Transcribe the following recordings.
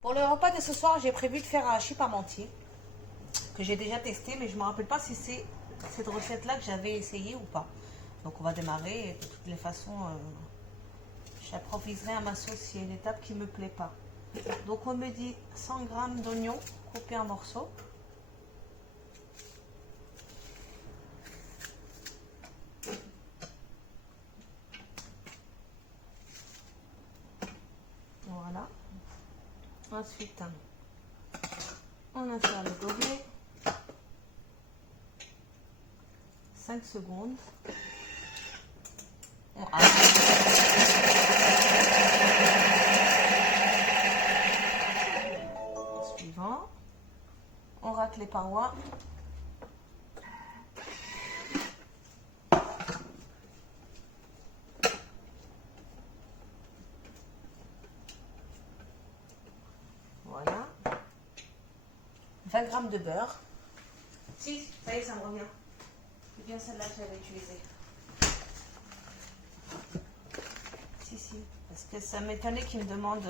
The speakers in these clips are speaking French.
Pour le repas de ce soir, j'ai prévu de faire un hachis parmentier que j'ai déjà testé, mais je ne me rappelle pas si c'est cette recette-là que j'avais essayé ou pas. Donc on va démarrer et de toutes les façons, j'improviserai à ma sauce s'il y a une étape qui ne me plaît pas. Donc on me dit 100 g d'oignons coupés en morceaux. Voilà. Ensuite, on insère le gobelet. 5 secondes. On suivant, on rate les parois. Voilà. 20 g de beurre. Si, ça y est, ça me revient. C'est bien celle-là que j'avais utilisée. Si, parce que ça m'étonnait qu'il me demande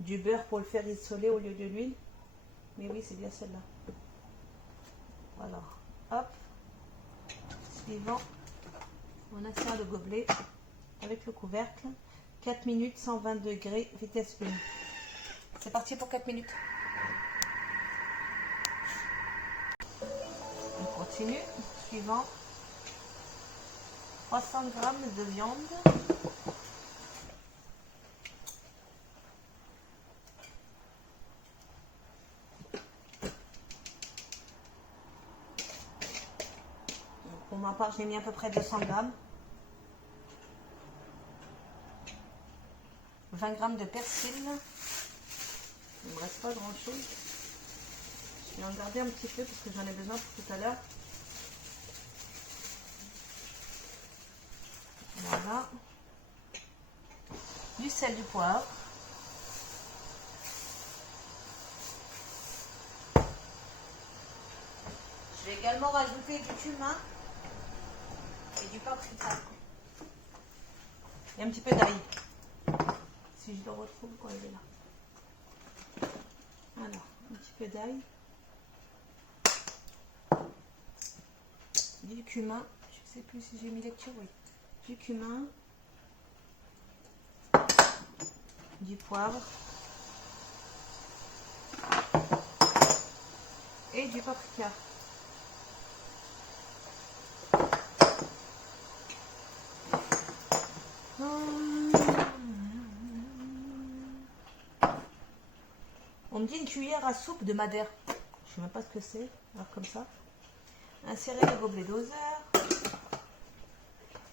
du beurre pour le faire rissoler au lieu de l'huile. Mais oui, c'est bien celle-là. Voilà. Hop. Suivant, on insère le gobelet avec le couvercle. 4 minutes, 120 degrés, vitesse 1. C'est parti pour 4 minutes. On continue. Suivant, 300 g de viande. Pour ma part, j'ai mis à peu près 200 g. 20 g de persil. Il ne me reste pas grand chose. Je vais en garder un petit peu parce que j'en ai besoin pour tout à l'heure. Voilà. Du sel, du poivre. Je vais également rajouter du cumin et du paprika. Et un petit peu d'ail. Si je le retrouve quand il est là. Alors, un petit peu d'ail. Du cumin. Je ne sais plus si j'ai mis lecture, oui. Du cumin. Du poivre. Et du paprika. On me dit une cuillère à soupe de madère. Je ne sais même pas ce que c'est. Alors comme ça. Insérer le gobelet doseur.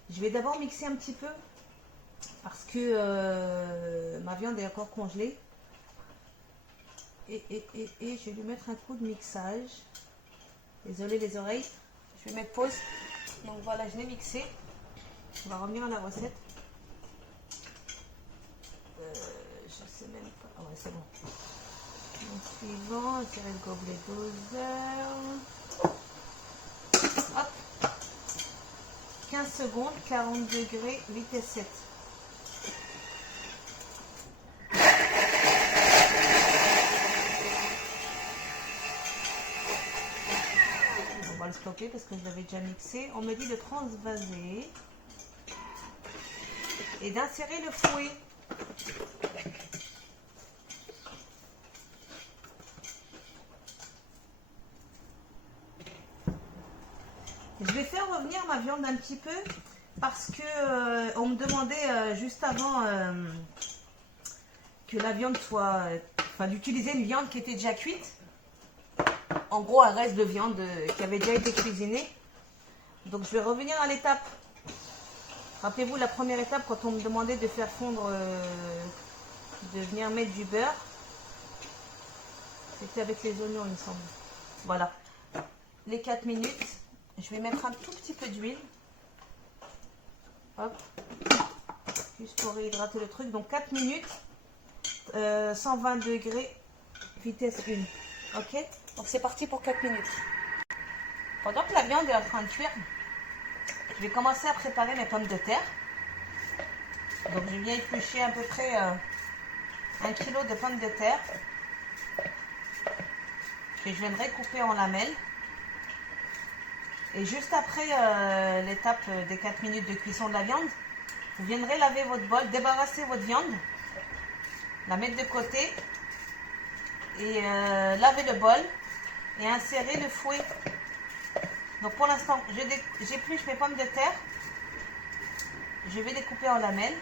Je vais d'abord mixer un petit peu parce que ma viande est encore congelée. Et je vais lui mettre un coup de mixage. Désolé les oreilles. Je vais mettre pause. Donc voilà, je l'ai mixé. On va revenir à la recette. Je sais même pas. Ah ouais, c'est bon. Donc, suivant, insérer le gobelet doseur. Hop. 15 secondes, 40 degrés, vitesse 7. On va le stopper parce que je l'avais déjà mixé. On me dit de transvaser et d'insérer le fouet. Je vais faire revenir ma viande un petit peu parce que on me demandait juste avant que la viande soit, d'utiliser une viande qui était déjà cuite. En gros, un reste de viande qui avait déjà été cuisinée. Donc je vais revenir à l'étape. Rappelez-vous la première étape quand on me demandait de faire fondre, de venir mettre du beurre. C'était avec les oignons, il me semble. Voilà. Les 4 minutes. Je vais mettre un tout petit peu d'huile. Hop. Juste pour réhydrater le truc. Donc 4 minutes. 120 degrés. Vitesse 1. Ok. Donc c'est parti pour 4 minutes. Pendant que la viande est en train de cuire, je vais commencer à préparer mes pommes de terre. Donc je viens éplucher à peu près 1 kg de pommes de terre que je viendrai couper en lamelles. Et juste après l'étape des 4 minutes de cuisson de la viande, vous viendrez laver votre bol, débarrasser votre viande, la mettre de côté et laver le bol et insérer le fouet. Donc pour l'instant, j'épluche mes pommes de terre, je vais les couper en lamelles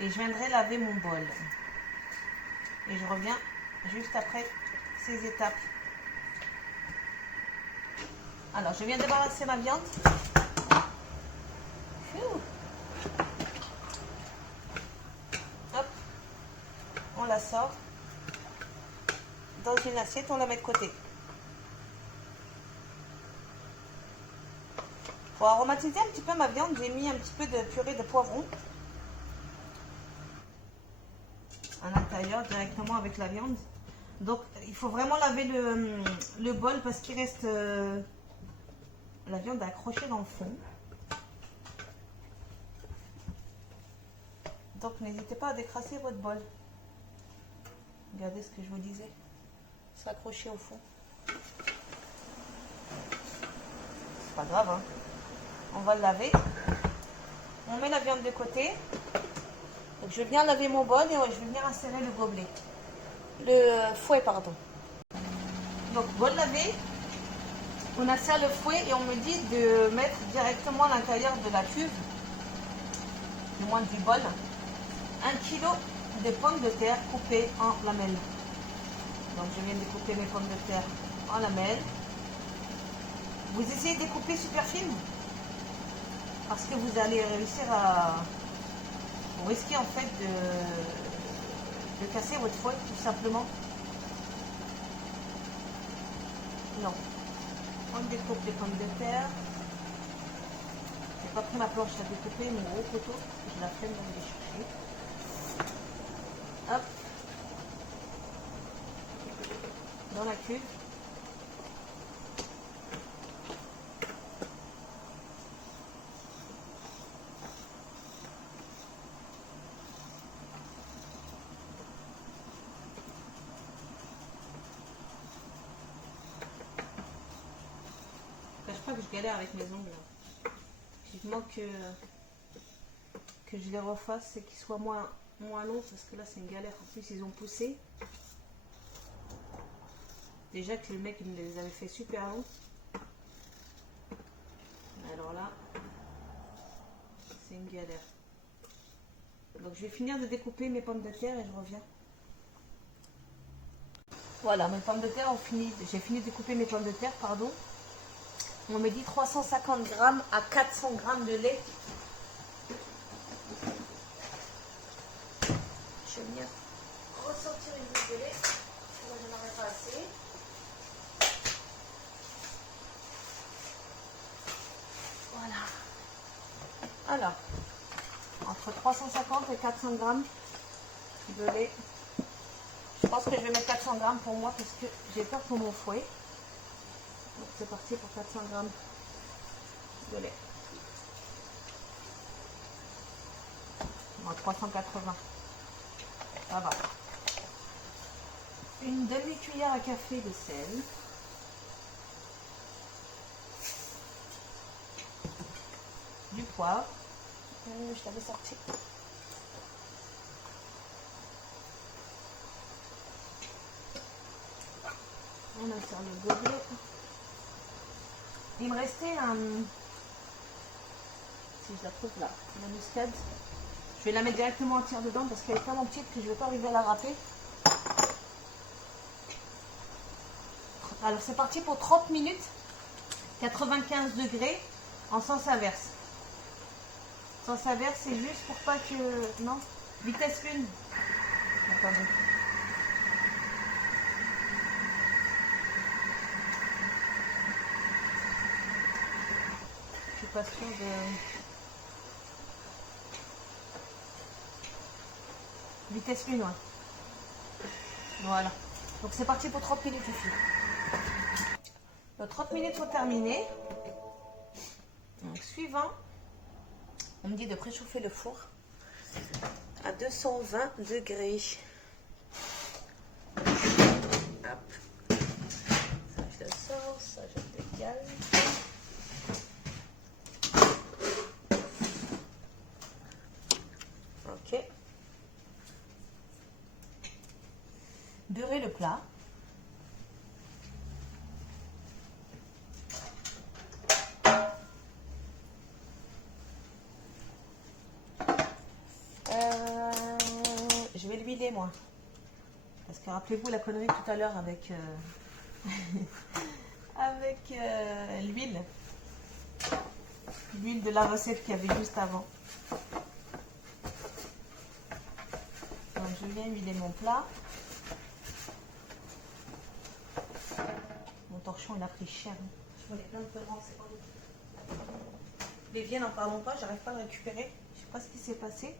et je viendrai laver mon bol. Et je reviens juste après ces étapes. Alors, je viens débarrasser ma viande. Hop, on la sort. Dans une assiette, on la met de côté. Pour aromatiser un petit peu ma viande, j'ai mis un petit peu de purée de poivron à l'intérieur directement avec la viande. Donc, il faut vraiment laver le bol parce qu'il reste la viande accrochée dans le fond. Donc, n'hésitez pas à décrasser votre bol. Regardez ce que je vous disais. S'accrocher au fond. C'est pas grave, hein. On va le laver. On met la viande de côté. Donc, je viens laver mon bol et je vais venir insérer le gobelet. Le fouet, pardon. Donc, bol lavé. On insère le fouet et on me dit de mettre directement à l'intérieur de la cuve, du moins du bol, 1 kg de pommes de terre coupées en lamelles. Donc je viens de couper mes pommes de terre en lamelles. Vous essayez de découper super fine parce que vous allez réussir à... Vous risquez en fait de casser votre fouet tout simplement. Non. On découpe les pommes de terre. J'ai pas pris ma planche à découper, mon gros couteau. Je la flemme d'aller les chercher. Hop. Dans la cuve. Je crois que je galère avec mes ongles. Vivement que je les refasse et qu'ils soient moins longs parce que là c'est une galère. En plus ils ont poussé. Déjà que le mec il me les avait fait super longs. Alors là c'est une galère. Donc je vais finir de découper mes pommes de terre et je reviens. Voilà, mes pommes de terre ont fini. J'ai fini de découper mes pommes de terre, pardon. On me dit 350 grammes à 400 grammes de lait. Je vais venir ressortir une boule de lait. Moi, je n'en ai pas assez. Voilà. Alors, entre 350 et 400 grammes de lait. Je pense que je vais mettre 400 grammes pour moi parce que j'ai peur pour mon fouet. Donc c'est parti pour 400 grammes de lait. Bon, 380. Ça va. Une demi-cuillère à café de sel. Du poivre. Je l'avais sorti. On insère le gobelet. Il me restait si je la trouve là, la muscade. Je vais la mettre directement entière dedans parce qu'elle est tellement petite que je ne vais pas arriver à la râper. Alors c'est parti pour 30 minutes, 95 degrés en sens inverse. Sens inverse, c'est juste pour pas que... Non, vitesse 1. Attendez. Je suis pas sûre de... Vitesse 1, ouais. Voilà. Donc c'est parti pour 30 minutes ici. Les 30 minutes sont terminées. Donc suivant, on me dit de préchauffer le four à 220 degrés. Hop. Ça, je le sors, ça, je le décale. Ok. Beurrer le plat. Je vais l'huiler moi. Parce que rappelez-vous la connerie tout à l'heure avec, avec l'huile. L'huile de la recette qu'il y avait juste avant. Donc je viens huiler mon plat. Mon torchon il a pris cher. Je vois les plein de peurants, c'est horrible. Les viens, n'en parlons pas, j'arrive pas à le récupérer. Je sais pas ce qui s'est passé.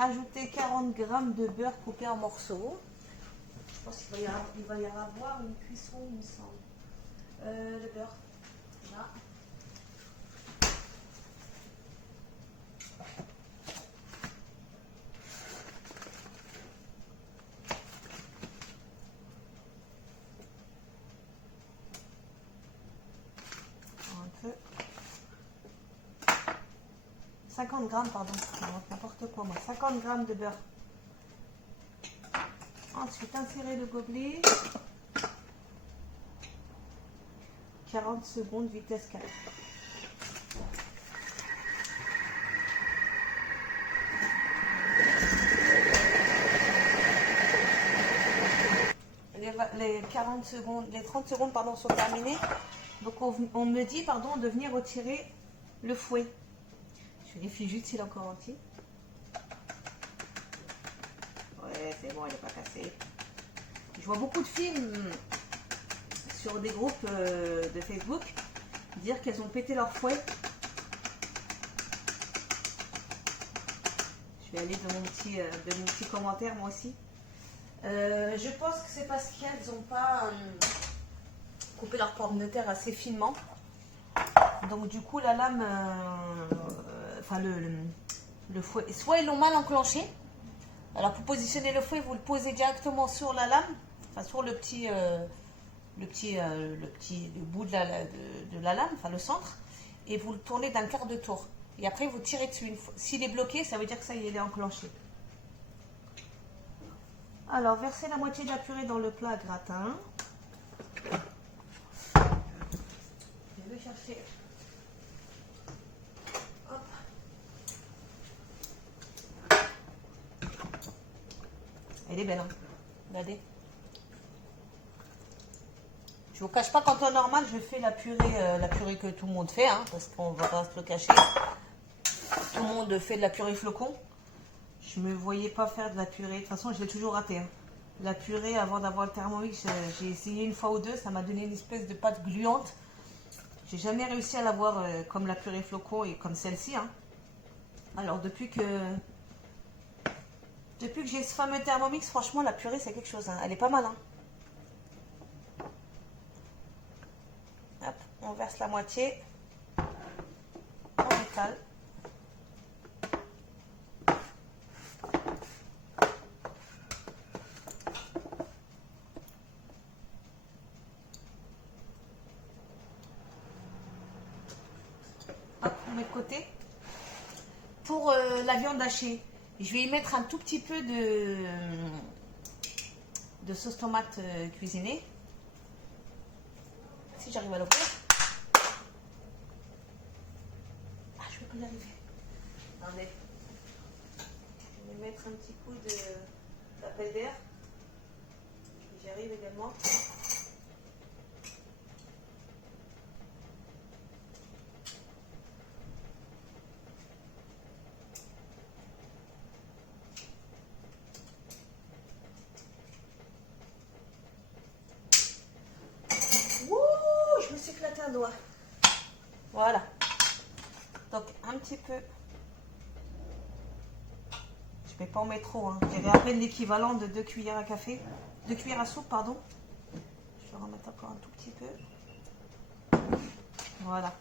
Ajouter 40 g de beurre coupé en morceaux. Je pense qu'il va y avoir une cuisson, il me semble. Le beurre, là. Un peu. 50 grammes, pardon, n'importe quoi moi, 50 grammes de beurre. Ensuite, insérer le gobelet. 40 secondes, vitesse 4. Les 40 secondes, les 30 secondes pardon, sont terminées. Donc on me dit pardon de venir retirer le fouet. Je vérifie juste s'il est encore entier. Ouais, c'est bon, il n'est pas cassé. Je vois beaucoup de films sur des groupes de Facebook dire qu'elles ont pété leur fouet. Je vais aller de mon petit commentaire moi aussi. Je pense que c'est parce qu'elles n'ont pas coupé leur pomme de terre assez finement. Donc du coup la lame, enfin le fouet, soit ils l'ont mal enclenché. Alors pour positionner le fouet, vous le posez directement sur la lame, enfin sur le bout de la lame, enfin le centre, et vous le tournez d'un quart de tour. Et après vous tirez dessus. S'il est bloqué, ça veut dire que ça il est enclenché. Alors versez la moitié de la purée dans le plat à gratin. Je vais chercher. Hop. Elle est belle, hein. Regardez. Je vous cache pas qu'en temps normal, je fais la purée que tout le monde fait, hein, parce qu'on va pas se le cacher. Tout le monde fait de la purée flocon. Je me voyais pas faire de la purée. De toute façon, je l'ai toujours raté. Hein. La purée, avant d'avoir le Thermomix, j'ai essayé une fois ou deux. Ça m'a donné une espèce de pâte gluante. J'ai jamais réussi à l'avoir comme la purée flocon et comme celle-ci. Hein. Alors, depuis que j'ai ce fameux Thermomix, franchement, la purée, c'est quelque chose. Hein. Elle est pas mal. Hein. Hop, on verse la moitié. On étale. Hop, on met de côté. Pour la viande hachée, je vais y mettre un tout petit peu de sauce tomate cuisinée. Si j'arrive à l'ouvrir. Ah, je ne peux pas y arriver. Attendez. Je vais mettre un petit coup d'appel d'air. J'y arrive également. Un doigt. Voilà. Donc un petit peu. Je vais pas en mettre trop. Hein. J'avais à peine l'équivalent de 2 cuillères à café. 2 cuillères à soupe, pardon. Je vais remettre encore un tout petit peu. Voilà.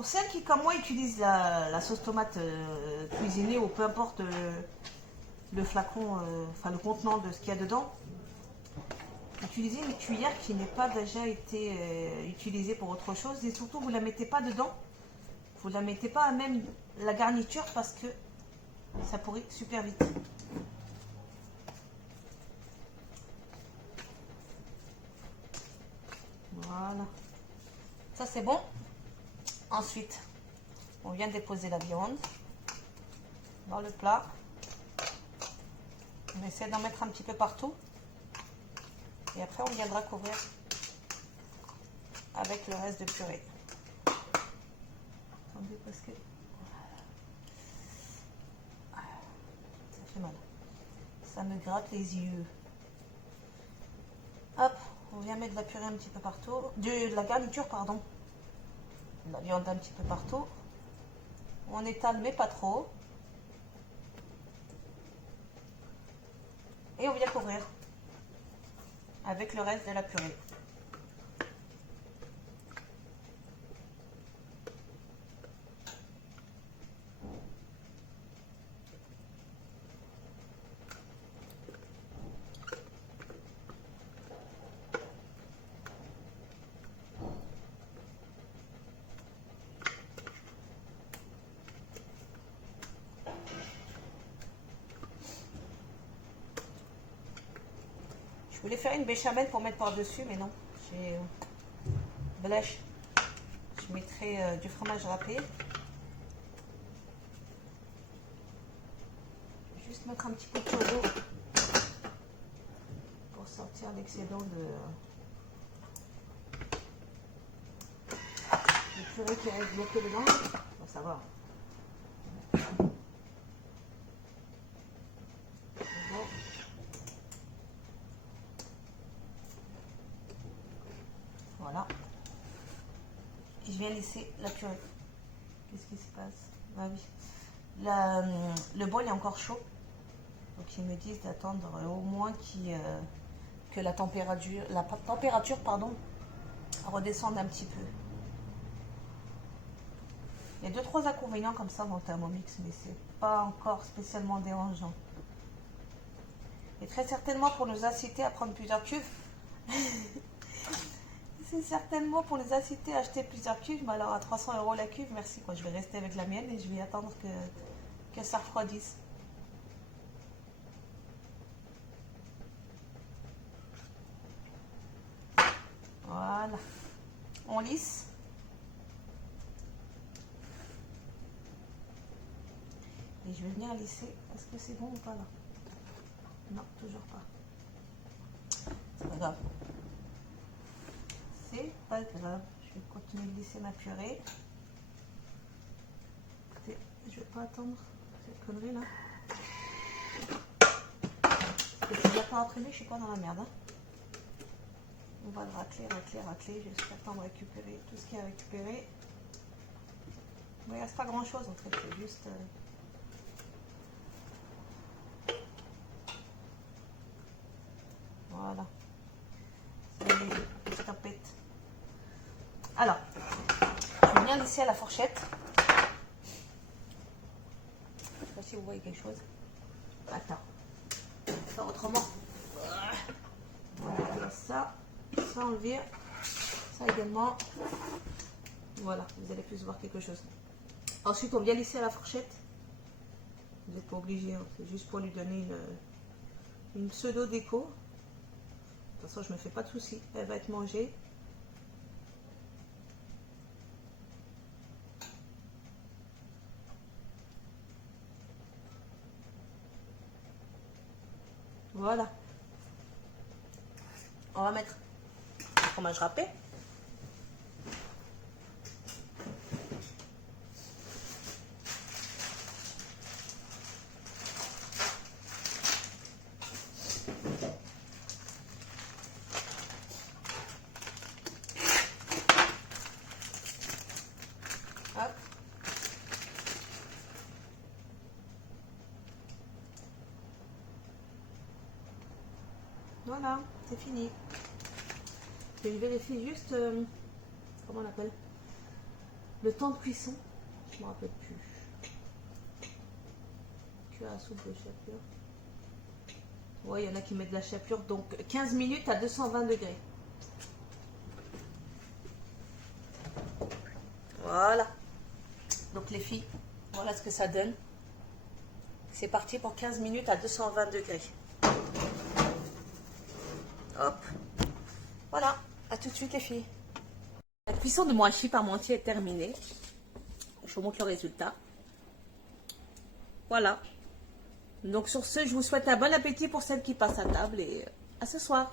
Pour celles qui, comme moi, utilisent la sauce tomate cuisinée ou peu importe le flacon, enfin le contenant de ce qu'il y a dedans, utilisez une cuillère qui n'ait pas déjà été utilisée pour autre chose. Et surtout, vous ne la mettez pas dedans. Vous ne la mettez pas à même la garniture parce que ça pourrit super vite. Voilà. Ça, c'est bon. Ensuite, on vient déposer la viande dans le plat. On essaie d'en mettre un petit peu partout. Et après, on viendra couvrir avec le reste de purée. Attendez, parce que ça fait mal. Ça me gratte les yeux. Hop, on vient mettre de la purée un petit peu partout. De la garniture, pardon. La viande un petit peu partout. On étale, mais pas trop. Et on vient couvrir avec le reste de la purée. Je voulais faire une béchamel pour mettre par-dessus, mais non. J'ai blèche. Je mettrai du fromage râpé. Juste mettre un petit peu de chorizo pour sortir l'excédent de purée qui reste bloqué dedans. Bon, ça va. Bon. Voilà. Et je viens laisser la purée. Qu'est-ce qui se passe? Ah oui. Le bol est encore chaud. Donc ils me disent d'attendre au moins que la température pardon, redescende un petit peu. Il y a 2-3 inconvénients comme ça dans le Thermomix, mais c'est pas encore spécialement dérangeant. Et très certainement pour nous inciter à prendre plusieurs cuves. C'est certainement pour les inciter à acheter plusieurs cuves, mais alors à 300 € la cuve, merci quoi. Je vais rester avec la mienne et je vais attendre que ça refroidisse. Voilà. On lisse. Et je vais venir lisser. Est-ce que c'est bon ou pas là? Non, toujours pas. C'est pas grave. C'est pas grave. Je vais continuer de lisser ma purée. Écoutez, je vais pas attendre cette connerie là. Parce que si je ne l'ai pas entraîné, je suis pas dans la merde. Hein. On va le racler, racler jusqu'à temps de récupérer tout ce qu'il y a à récupérer. Il ne reste pas grand chose en fait, c'est juste. Voilà. C'est une petite tempête. Alors, je vais bien lisser à la fourchette. Je ne sais pas si vous voyez quelque chose. Attends. Je vais faire autrement. Voilà, ça enlever. Ça également. Voilà, vous allez plus voir quelque chose. Ensuite, on vient lisser à la fourchette. Vous n'êtes pas obligé, hein. C'est juste pour lui donner une pseudo déco. De toute façon, je ne me fais pas de soucis. Elle va être mangée. Voilà. On va mettre le fromage râpé. Hop. Voilà, c'est fini. Je vérifie juste, comment on appelle, Le temps de cuisson, je ne me rappelle plus. Cuire la soupe de chapelure. Ouais, il y en a qui mettent de la chapelure. Donc 15 minutes à 220 degrés. Voilà. Donc les filles, voilà ce que ça donne. C'est parti pour 15 minutes à 220 degrés. Hop. Voilà. À tout de suite les filles. La cuisson de mon hachis parmentier est terminée. Je vous montre le résultat. Voilà. Donc sur ce, je vous souhaite un bon appétit pour celles qui passent à table et à ce soir.